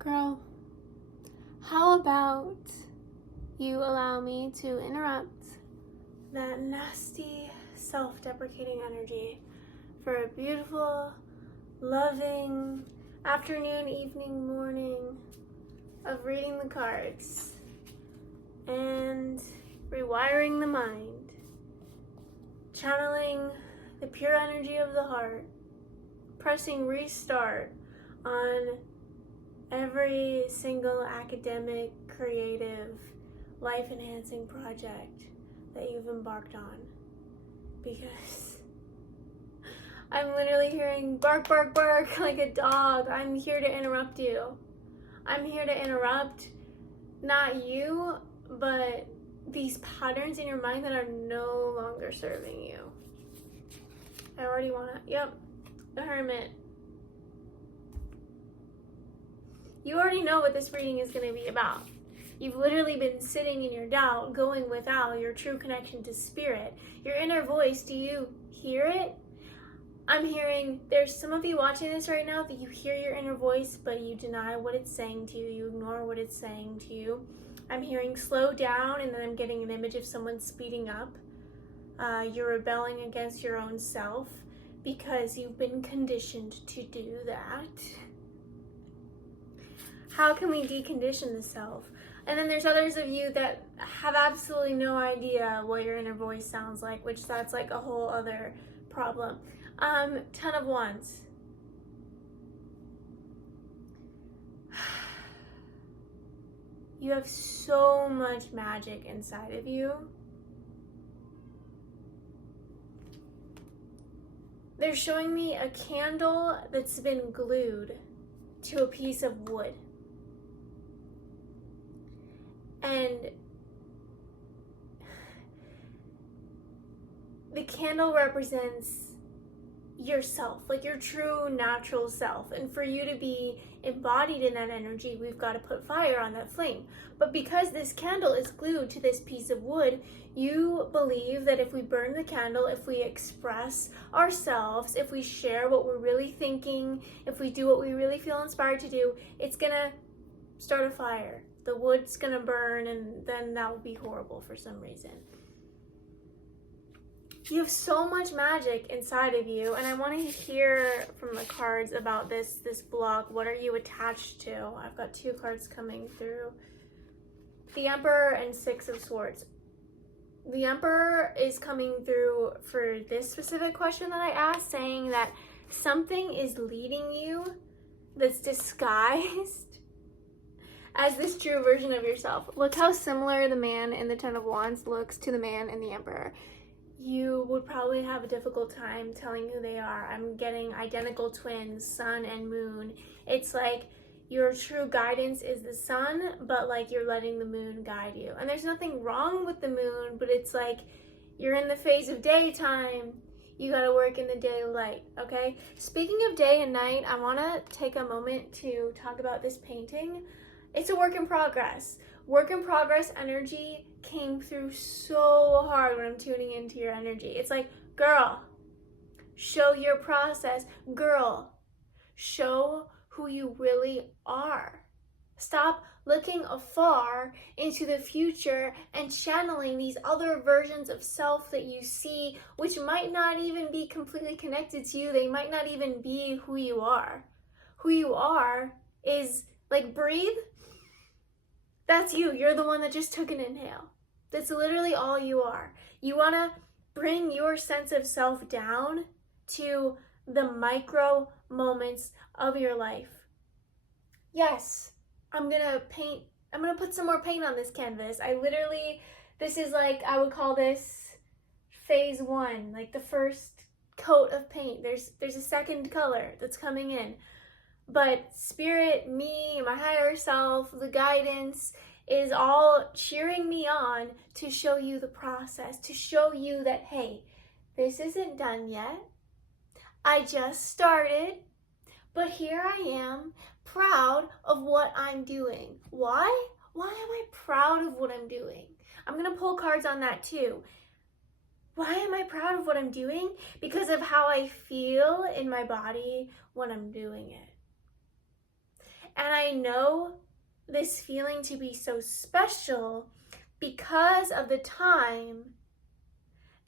Girl, how about you allow me to interrupt that nasty, self-deprecating energy for a beautiful, loving afternoon, evening, morning of reading the cards and rewiring the mind, channeling the pure energy of the heart, pressing restart on every single academic, creative, life-enhancing project that you've embarked on. Because I'm literally hearing bark, bark, bark like a dog. I'm here to interrupt you. I'm here to interrupt not you, but these patterns in your mind that are no longer serving you. I already want to, yep, the Hermit. You already know what this reading is going to be about. You've literally been sitting in your doubt, going without your true connection to spirit. Your inner voice, do you hear it? I'm hearing, there's some of you watching this right now that you hear your inner voice, but you deny what it's saying to you. You ignore what it's saying to you. I'm hearing slow down, and then I'm getting an image of someone speeding up. You're rebelling against your own self because you've been conditioned to do that. How can we decondition the self? And then there's others of you that have absolutely no idea what your inner voice sounds like, which that's like a whole other problem. 10 of Wands. You have so much magic inside of you. They're showing me a candle that's been glued to a piece of wood. And the candle represents yourself, like your true natural self. And for you to be embodied in that energy, we've got to put fire on that flame. But because this candle is glued to this piece of wood, you believe that if we burn the candle, if we express ourselves, if we share what we're really thinking, if we do what we really feel inspired to do, it's gonna start a fire. The wood's gonna burn, and then that would be horrible for some reason. You have so much magic inside of you, and I want to hear from the cards about this block. What are you attached to? I've got 2 cards coming through. The Emperor and 6 of Swords. The Emperor is coming through for this specific question that I asked, saying that something is leading you that's disguised as this true version of yourself. Look how similar the man in the 10 of Wands looks to the man in the Emperor. You would probably have a difficult time telling who they are. I'm getting identical twins, sun and moon. It's like your true guidance is the sun, but like you're letting the moon guide you. And there's nothing wrong with the moon, but it's like you're in the phase of daytime. You gotta work in the daylight, okay? Speaking of day and night, I wanna take a moment to talk about this painting. It's a work in progress. Work in progress energy came through so hard when I'm tuning into your energy. It's like, girl, show your process. Girl, show who you really are. Stop looking afar into the future and channeling these other versions of self that you see, which might not even be completely connected to you. They might not even be who you are. Who you are is like, breathe. That's you. You're the one that just took an inhale. That's literally all you are. You want to bring your sense of self down to the micro moments of your life. Yes, I'm going to put some more paint on this canvas. This is like, I would call this phase 1, like the first coat of paint. There's a second color that's coming in. But spirit, me, my higher self, the guidance is all cheering me on to show you the process, to show you that, hey, this isn't done yet. I just started, but here I am, proud of what I'm doing. Why? Why am I proud of what I'm doing? I'm going to pull cards on that too. Why am I proud of what I'm doing? Because of how I feel in my body when I'm doing it. And I know this feeling to be so special because of the time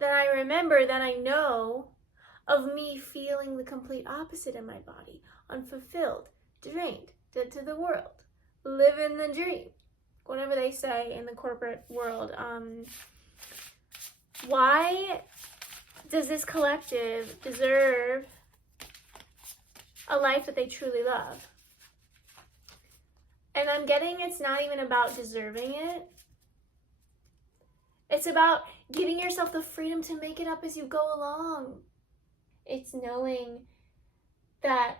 that I remember, that I know of me feeling the complete opposite in my body, unfulfilled, drained, dead to the world, living the dream, whatever they say in the corporate world. Why does this collective deserve a life that they truly love? And I'm getting it's not even about deserving it. It's about giving yourself the freedom to make it up as you go along. It's knowing that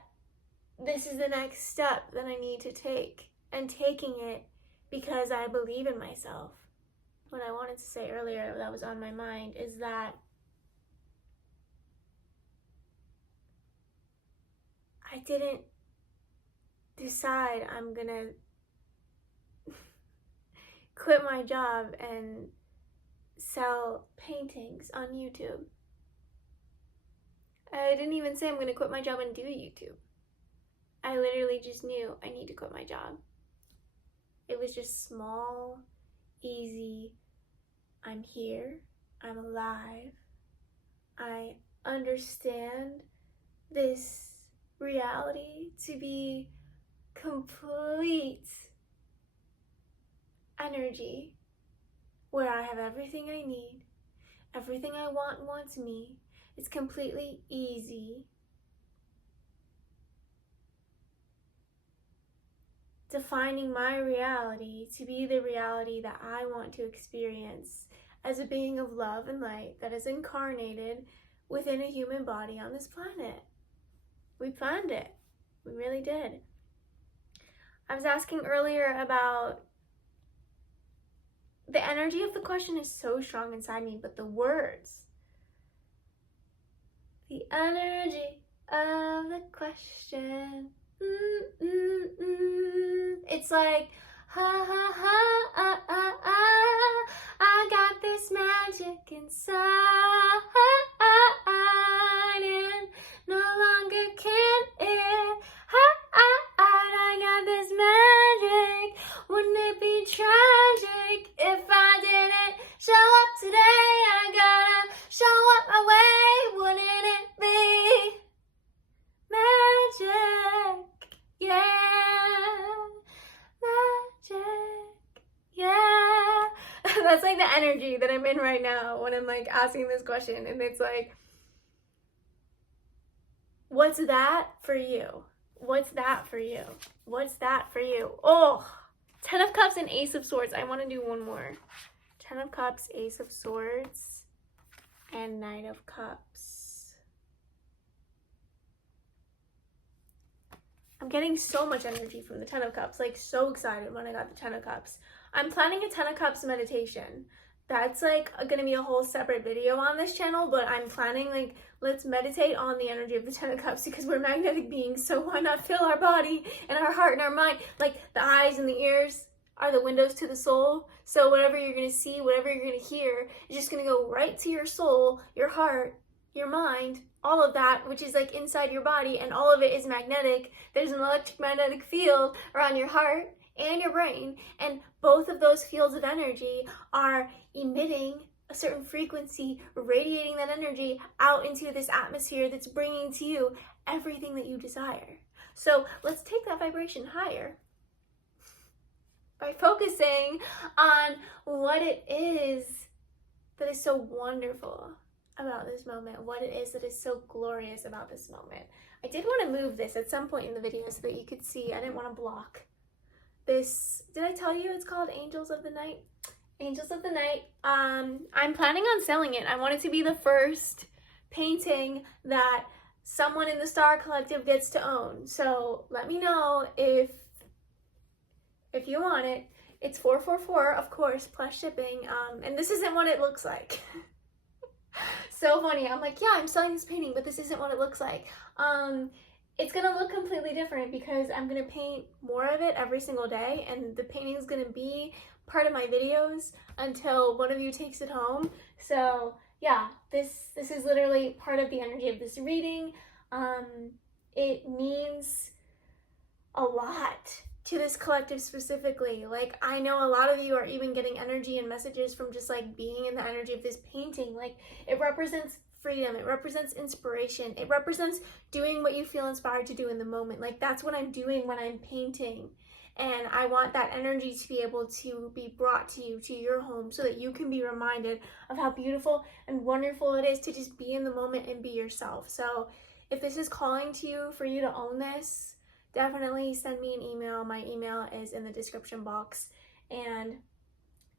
this is the next step that I need to take, and taking it because I believe in myself. What I wanted to say earlier that was on my mind is that I didn't decide I'm gonna quit my job and sell paintings on YouTube. I didn't even say I'm gonna quit my job and do YouTube. I literally just knew I need to quit my job. It was just small, easy. I'm here, I'm alive. I understand this reality to be complete energy, where I have everything I need, everything I want wants me. It's completely easy. Defining my reality to be the reality that I want to experience as a being of love and light that is incarnated within a human body on this planet. We planned it. We really did. I was asking earlier about the energy of the question is so strong inside me, but the words, the energy of the question, it's like, ha ha ha, I got this magic inside, and no longer can it hide. I got this magic. Wouldn't it be tragic if I didn't show up today? I gotta show up my way. Wouldn't it be magic? Yeah, magic. Yeah. That's like the energy that I'm in right now when I'm like asking this question, and it's like, what's that for you? What's that for you? What's that for you? Oh, 10 of Cups and Ace of Swords. I want to do one more. 10 of Cups, Ace of Swords, and Knight of Cups. I'm getting so much energy from the 10 of Cups. Like, so excited when I got the 10 of Cups. I'm planning a 10 of Cups meditation. That's like gonna be a whole separate video on this channel, but I'm planning, like, let's meditate on the energy of the 10 of Cups, because we're magnetic beings, so why not fill our body and our heart and our mind? Like, the eyes and the ears are the windows to the soul, so whatever you're gonna see, whatever you're gonna hear, is just gonna go right to your soul, your heart, your mind, all of that, which is like inside your body, and all of it is magnetic. There's an electromagnetic field around your heart and your brain, and both of those fields of energy are emitting a certain frequency, radiating that energy out into this atmosphere that's bringing to you everything that you desire. So let's take that vibration higher by focusing on what it is that is so wonderful about this moment, what it is that is so glorious about this moment. I did want to move this at some point in the video so that you could see. I didn't want to block this. Did I tell you it's called Angels of the Night? Angels of the Night. I'm planning on selling it. I want it to be the first painting that someone in the Star Collective gets to own. So let me know if you want it. It's $444, of course, plus shipping. And this isn't what it looks like. So funny. I'm like, yeah, I'm selling this painting, but this isn't what it looks like. It's gonna look completely different because I'm gonna paint more of it every single day, and the painting is gonna be part of my videos until one of you takes it home. So yeah, this is literally part of the energy of this reading. It means a lot to this collective specifically. Like, I know a lot of you are even getting energy and messages from just like being in the energy of this painting. Like, it represents freedom, it represents inspiration, it represents doing what you feel inspired to do in the moment. Like, that's what I'm doing when I'm painting. And I want that energy to be able to be brought to you, to your home, so that you can be reminded of how beautiful and wonderful it is to just be in the moment and be yourself. So if this is calling to you, for you to own this, definitely send me an email. My email is in the description box. And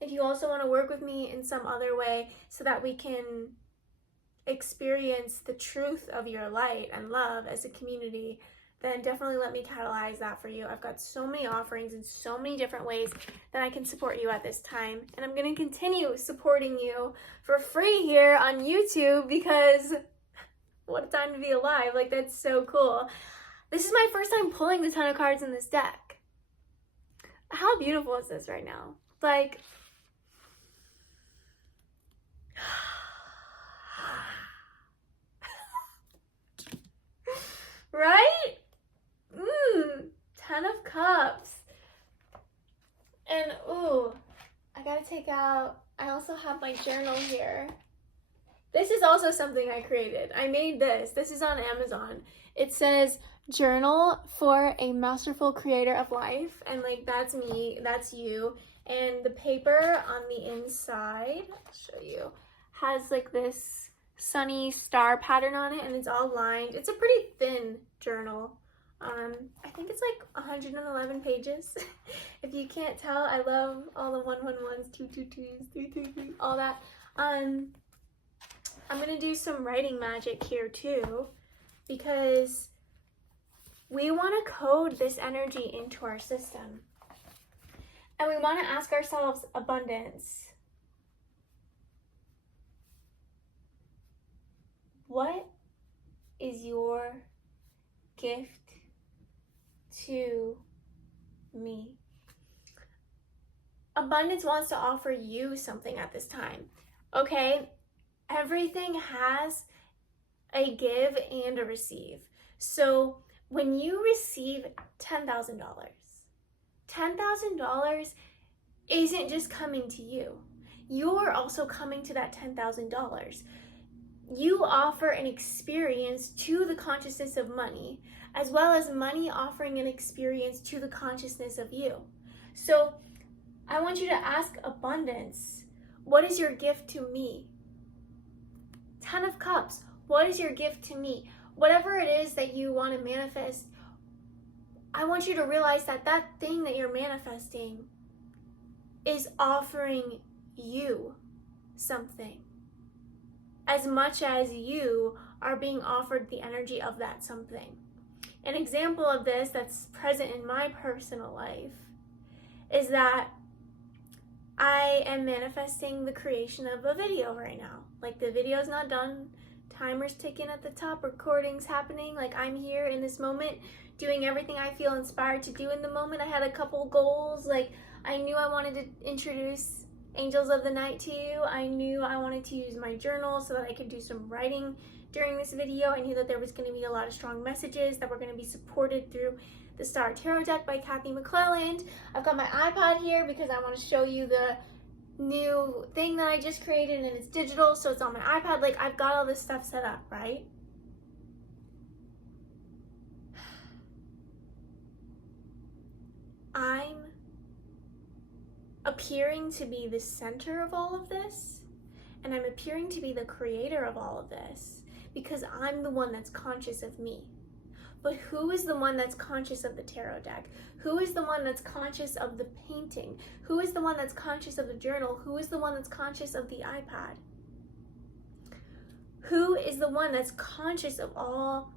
if you also want to work with me in some other way so that we can experience the truth of your light and love as a community, then definitely let me catalyze that for you. I've got so many offerings in so many different ways that I can support you at this time. And I'm going to continue supporting you for free here on YouTube, because what a time to be alive. Like, that's so cool. This is my first time pulling the ton of cards in this deck. How beautiful is this right now? Like, right? 10 of Cups. And, ooh, I gotta take out, I also have my journal here. This is also something I created. I made this. This is on Amazon. It says, journal for a masterful creator of life. And like, that's me, that's you. And the paper on the inside, I'll show you, has like this sunny star pattern on it, and it's all lined. It's a pretty thin journal. I think it's like 111 pages. If you can't tell, I love all the 111s, 222s, 333, all that. I'm gonna do some writing magic here too, because we want to code this energy into our system. And we want to ask ourselves abundance. What is your gift to me? Abundance wants to offer you something at this time, okay? Everything has a give and a receive. So when you receive $10,000, $10,000 isn't just coming to you. You're also coming to that $10,000. You offer an experience to the consciousness of money, as well as money offering an experience to the consciousness of you. So I want you to ask abundance, what is your gift to me? 10 of Cups, what is your gift to me? Whatever it is that you want to manifest, I want you to realize that that thing that you're manifesting is offering you something, as much as you are being offered the energy of that something. An example of this that's present in my personal life is that I am manifesting the creation of a video right now. Like, the video's not done, timer's ticking at the top, recording's happening. Like, I'm here in this moment doing everything I feel inspired to do in the moment. I had a couple goals. Like, I knew I wanted to introduce Angels of the Night to you. I knew I wanted to use my journal so that I could do some writing during this video. I knew that there was going to be a lot of strong messages that were going to be supported through the Star Tarot deck by Kathy McClelland. I've got my iPad here because I want to show you the new thing that I just created, and it's digital, so it's on my iPad. Like, I've got all this stuff set up, right? I'm appearing to be the center of all of this, and I'm appearing to be the creator of all of this because I'm the one that's conscious of me. But who is the one that's conscious of the tarot deck? Who is the one that's conscious of the painting? Who is the one that's conscious of the journal? Who is the one that's conscious of the iPad? Who is the one that's conscious of all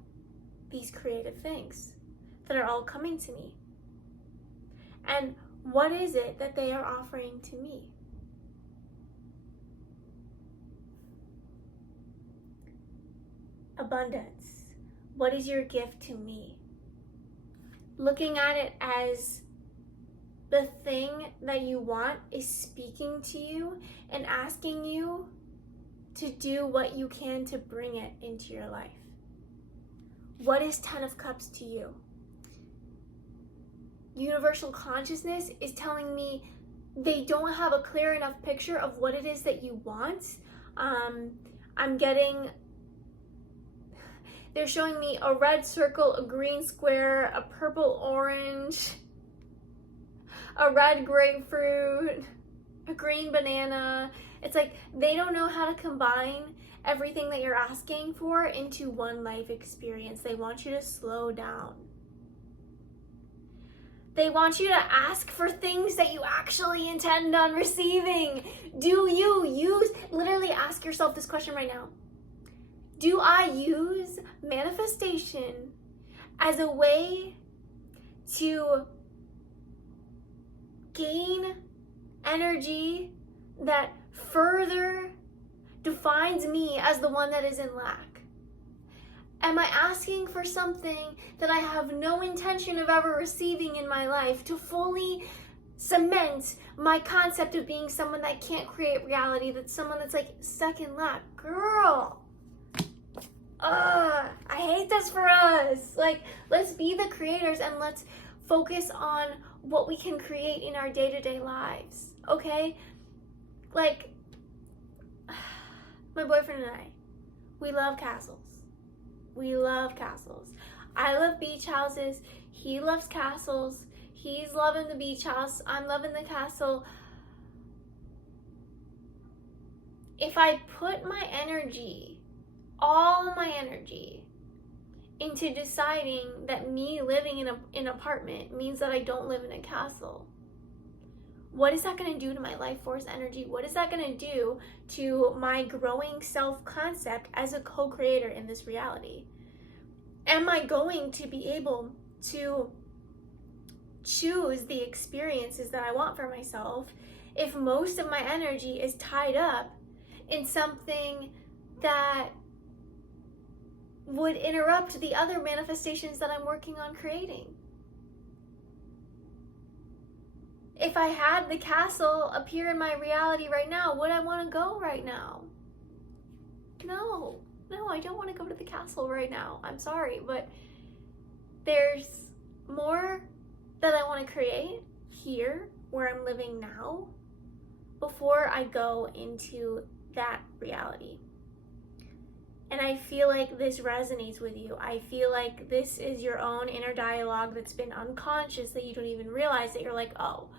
these creative things that are all coming to me? And what is it that they are offering to me? Abundance. What is your gift to me? Looking at it as the thing that you want is speaking to you and asking you to do what you can to bring it into your life. What is 10 of Cups to you? universal consciousness is telling me they don't have a clear enough picture of what it is that you want. They're showing me a red circle, a green square, a purple orange, a red grapefruit, a green banana. It's like they don't know how to combine everything that you're asking for into one life experience. They want you to slow down. They want you to ask for things that you actually intend on receiving. Do you use, literally ask yourself this question right now. Do I use manifestation as a way to gain energy that further defines me as the one that is in lack? Am I asking for something that I have no intention of ever receiving in my life to fully cement my concept of being someone that can't create reality, that's someone that's like stuck in lack? Girl, I hate this for us. Like, let's be the creators and let's focus on what we can create in our day-to-day lives, okay? Like, my boyfriend and I, we love castles. We love castles. I love beach houses. He loves castles. He's loving the beach house. I'm loving the castle. If I put my energy, all my energy, into deciding that me living in an apartment means that I don't live in a castle, what is that going to do to my life force energy? What is that going to do to my growing self-concept as a co-creator in this reality? Am I going to be able to choose the experiences that I want for myself if most of my energy is tied up in something that would interrupt the other manifestations that I'm working on creating? If I had the castle appear in my reality right now, would I want to go right now? No, I don't want to go to the castle right now. I'm sorry, but there's more that I want to create here where I'm living now before I go into that reality. And I feel like this resonates with you. I feel like this is your own inner dialogue that's been unconscious that you don't even realize that you're like, oh,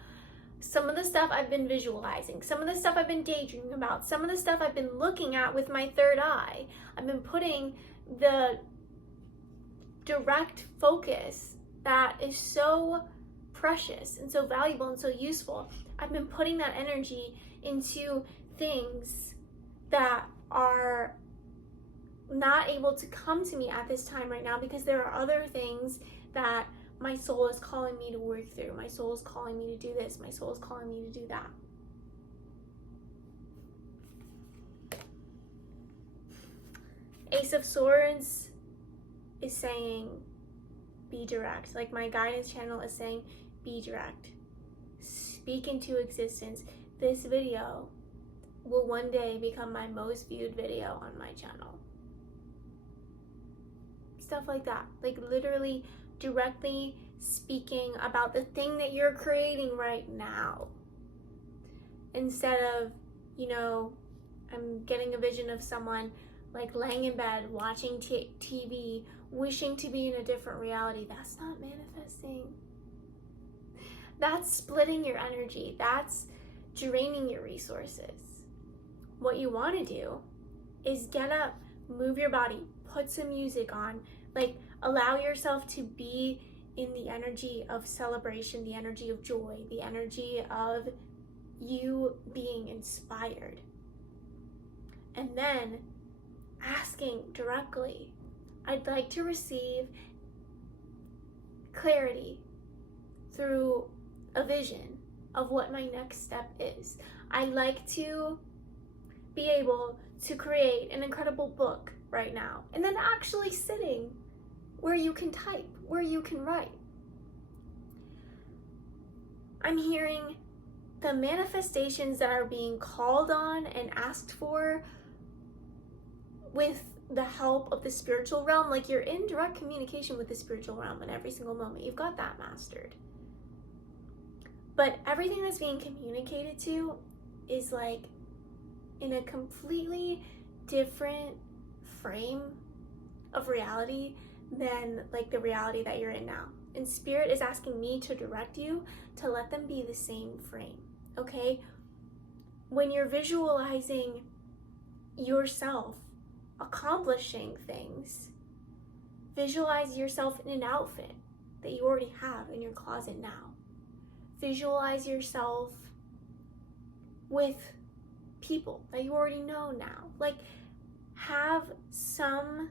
some of the stuff I've been visualizing, some of the stuff I've been daydreaming about, some of the stuff I've been looking at with my third eye. I've been putting the direct focus that is so precious and so valuable and so useful. I've been putting that energy into things that are not able to come to me at this time right now because there are other things that my soul is calling me to work through. My soul is calling me to do this. My soul is calling me to do that. Ace of Swords is saying, be direct. Like my guidance channel is saying, be direct. Speak into existence. This video will one day become my most viewed video on my channel. Stuff like that. Like literally directly speaking about the thing that you're creating right now. Instead of, I'm getting a vision of someone like laying in bed, watching TV, wishing to be in a different reality. That's not manifesting. That's splitting your energy. That's draining your resources. What you want to do is get up, move your body, put some music on, like allow yourself to be in the energy of celebration, the energy of joy, the energy of you being inspired. And then asking directly, I'd like to receive clarity through a vision of what my next step is. I'd like to be able to create an incredible book right now. And then actually sitting where you can type, where you can write. I'm hearing the manifestations that are being called on and asked for with the help of the spiritual realm. Like you're in direct communication with the spiritual realm in every single moment. You've got that mastered. But everything that's being communicated to is like in a completely different frame of reality than like the reality that you're in now. And Spirit is asking me to direct you to let them be the same frame, okay? When you're visualizing yourself accomplishing things, visualize yourself in an outfit that you already have in your closet now. Visualize yourself with people that you already know now. Like, have some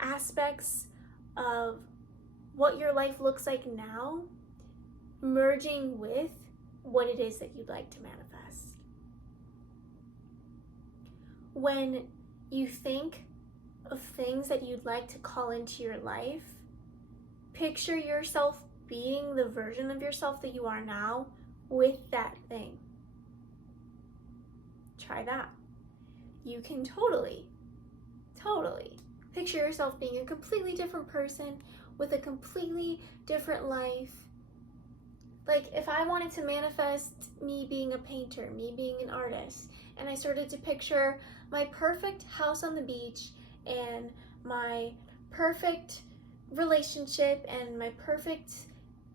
aspects of what your life looks like now merging with what it is that you'd like to manifest. When you think of things that you'd like to call into your life, picture yourself being the version of yourself that you are now with that thing. Try that. You can totally picture yourself being a completely different person with a completely different life. Like, if I wanted to manifest me being a painter, me being an artist, and I started to picture my perfect house on the beach and my perfect relationship and my perfect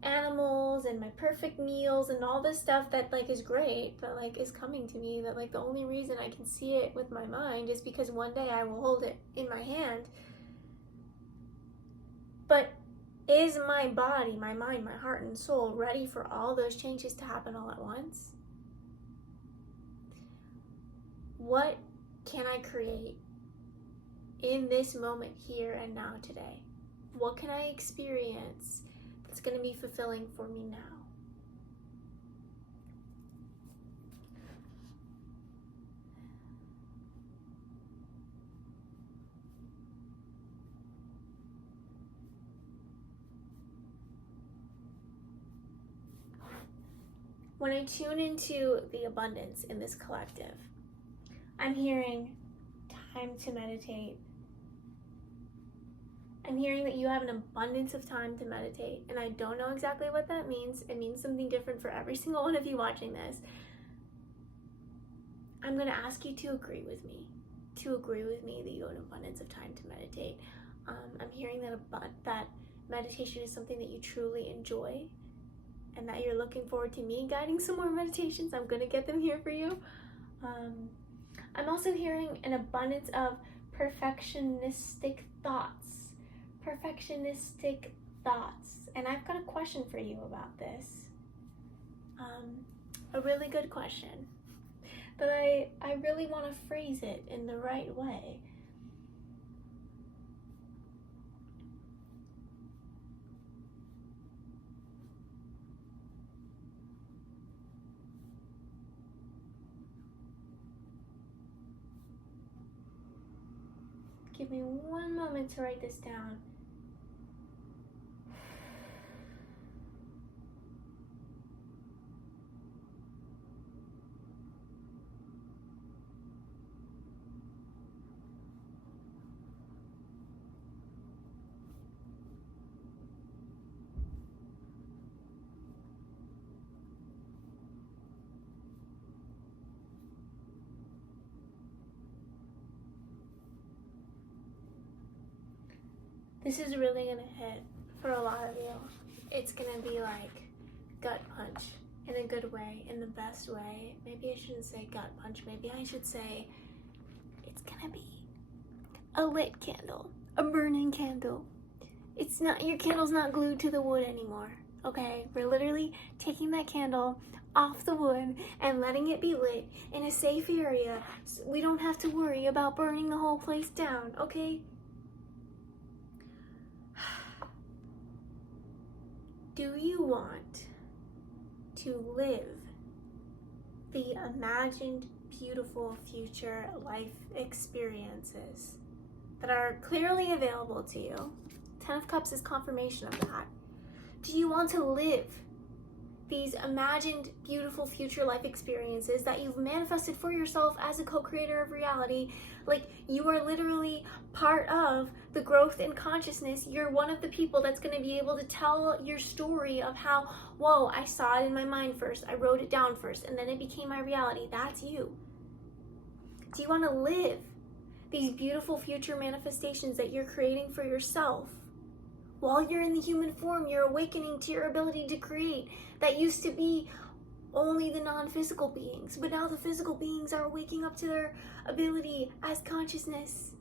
animals and my perfect meals and all this stuff that like is great, that like is coming to me, that like the only reason I can see it with my mind is because one day I will hold it in my hand. But is my body, my mind, my heart and soul ready for all those changes to happen all at once? What can I create in this moment, here and now, today? What can I experience that's going to be fulfilling for me now? When I tune into the abundance in this collective, I'm hearing time to meditate. I'm hearing that you have an abundance of time to meditate, and I don't know exactly what that means. It means something different for every single one of you watching this. I'm going to ask you to agree with me that you have an abundance of time to meditate. I'm hearing that meditation is something that you truly enjoy, and that you're looking forward to me guiding some more meditations. I'm going to get them here for you. I'm also hearing an abundance of perfectionistic thoughts. And I've got a question for you about this. A really good question. But I really want to phrase it in the right way. Give me one moment to write this down. This is really gonna hit for a lot of you. It's gonna be like gut punch in a good way, in the best way. Maybe I shouldn't say gut punch. Maybe I should say it's gonna be a lit candle, a burning candle. It's not, your candle's not glued to the wood anymore, okay? We're literally taking that candle off the wood and letting it be lit in a safe area so we don't have to worry about burning the whole place down, okay? Do you want to live the imagined, beautiful future life experiences that are clearly available to you? 10 of Cups is confirmation of that. Do you want to live these imagined beautiful future life experiences that you've manifested for yourself as a co-creator of reality. Like, you are literally part of the growth in consciousness. You're one of the people that's going to be able to tell your story of how, whoa, I saw it in my mind first, I wrote it down first, and then it became my reality. That's you. Do you want to live these beautiful future manifestations that you're creating for yourself? While you're in the human form, you're awakening to your ability to create. That used to be only the non-physical beings, but now the physical beings are waking up to their ability as consciousness.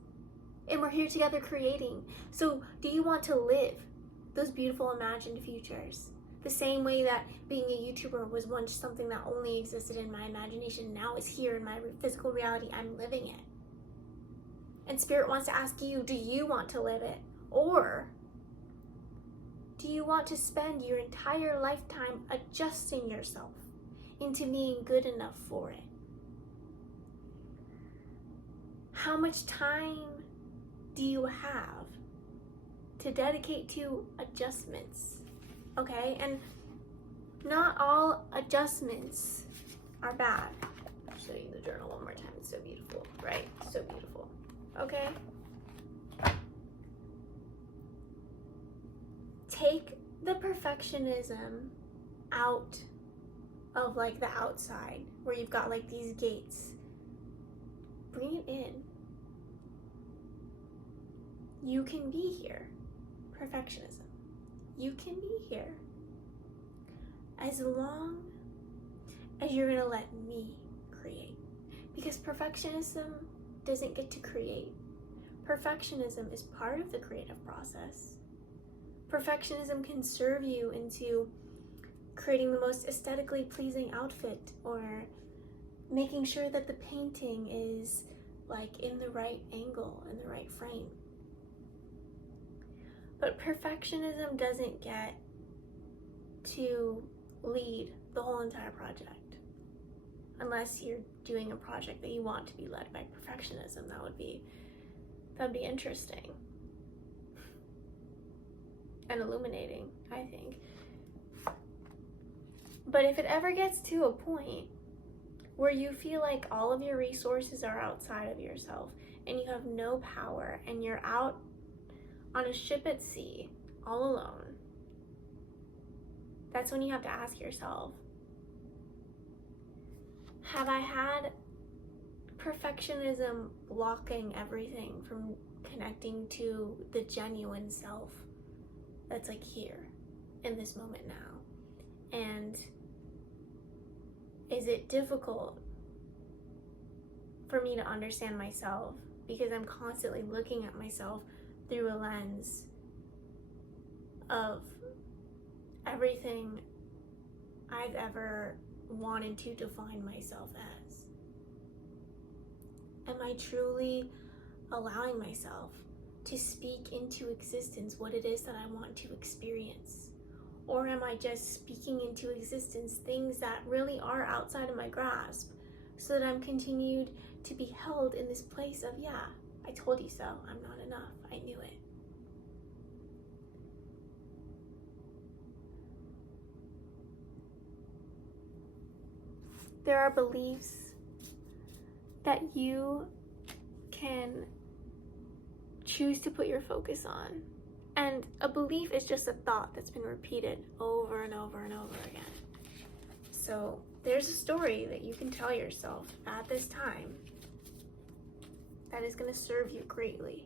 And we're here together creating. So do you want to live those beautiful imagined futures? The same way that being a YouTuber was once something that only existed in my imagination, now is here in my physical reality. I'm living it. And Spirit wants to ask you, do you want to live it? Or do you want to spend your entire lifetime adjusting yourself into being good enough for it? How much time do you have to dedicate to adjustments? Okay, and not all adjustments are bad. I'll show you the journal one more time. It's so beautiful, right? So beautiful. Okay. Take the perfectionism out of like the outside where you've got like these gates. Bring it in. You can be here. Perfectionism. You can be here as long as you're gonna let me create. Because perfectionism doesn't get to create. Perfectionism is part of the creative process. Perfectionism can serve you into creating the most aesthetically pleasing outfit, or making sure that the painting is like in the right angle, in the right frame. But perfectionism doesn't get to lead the whole entire project. Unless you're doing a project that you want to be led by perfectionism. That'd be interesting. And illuminating, I think. But if it ever gets to a point where you feel like all of your resources are outside of yourself and you have no power and you're out on a ship at sea all alone, that's when you have to ask yourself, have I had perfectionism blocking everything from connecting to the genuine self that's like here in this moment now? And is it difficult for me to understand myself because I'm constantly looking at myself through a lens of everything I've ever wanted to define myself as? Am I truly allowing myself to speak into existence what it is that I want to experience? Or am I just speaking into existence things that really are outside of my grasp, so that I'm continued to be held in this place of, yeah, I told you so, I'm not enough, I knew it. There are beliefs that you can choose to put your focus on. And a belief is just a thought that's been repeated over and over and over again. So there's a story that you can tell yourself at this time that is going to serve you greatly.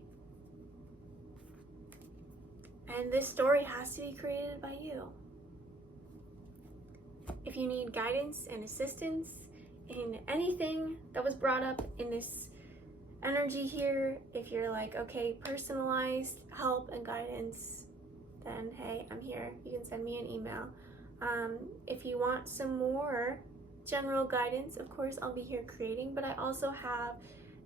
And this story has to be created by you. If you need guidance and assistance in anything that was brought up in this energy here, if you're like, okay, personalized help and guidance, then hey, I'm here. You can send me an email. If you want some more general guidance, of course, I'll be here creating, but I also have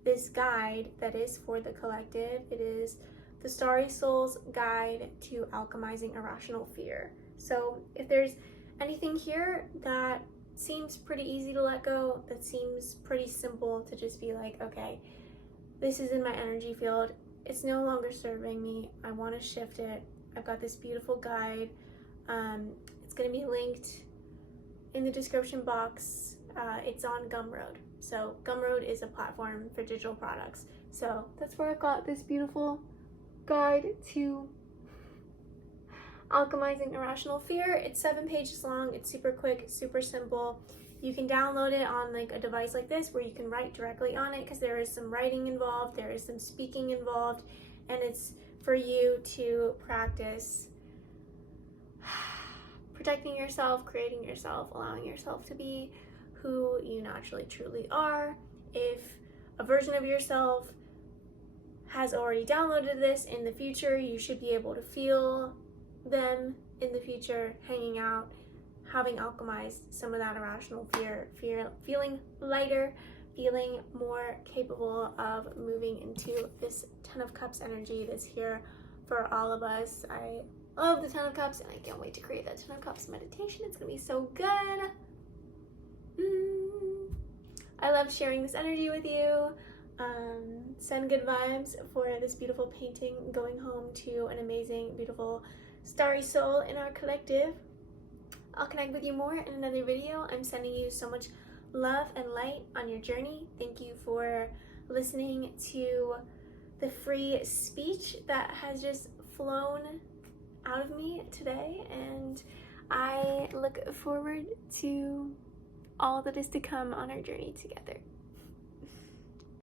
this guide that is for the collective. It is the Starry Soul's Guide to Alchemizing Irrational Fear. So if there's anything here that seems pretty easy to let go, that seems pretty simple to just be like, okay, this is in my energy field, it's no longer serving me, I want to shift it, I've got this beautiful guide. It's going to be linked in the description box, it's on Gumroad. So Gumroad is a platform for digital products. So that's where I got this beautiful guide to Alchemizing Irrational Fear. It's 7 pages long. It's super quick, super simple. You can download it on like a device like this where you can write directly on it, because there is some writing involved, there is some speaking involved, and it's for you to practice protecting yourself, creating yourself, allowing yourself to be who you naturally truly are. If a version of yourself has already downloaded this, in the future you should be able to feel them in the future hanging out, having alchemized some of that irrational fear, feeling lighter, feeling more capable of moving into this 10 of Cups energy that's here for all of us. I love the 10 of Cups, and I can't wait to create that 10 of Cups meditation. It's gonna be so good. I love sharing this energy with you. Send good vibes for this beautiful painting going home to an amazing, beautiful, starry soul in our collective. I'll connect with you more in another video. I'm sending you so much love and light on your journey. Thank you for listening to the free speech that has just flown out of me today, and I look forward to all that is to come on our journey together.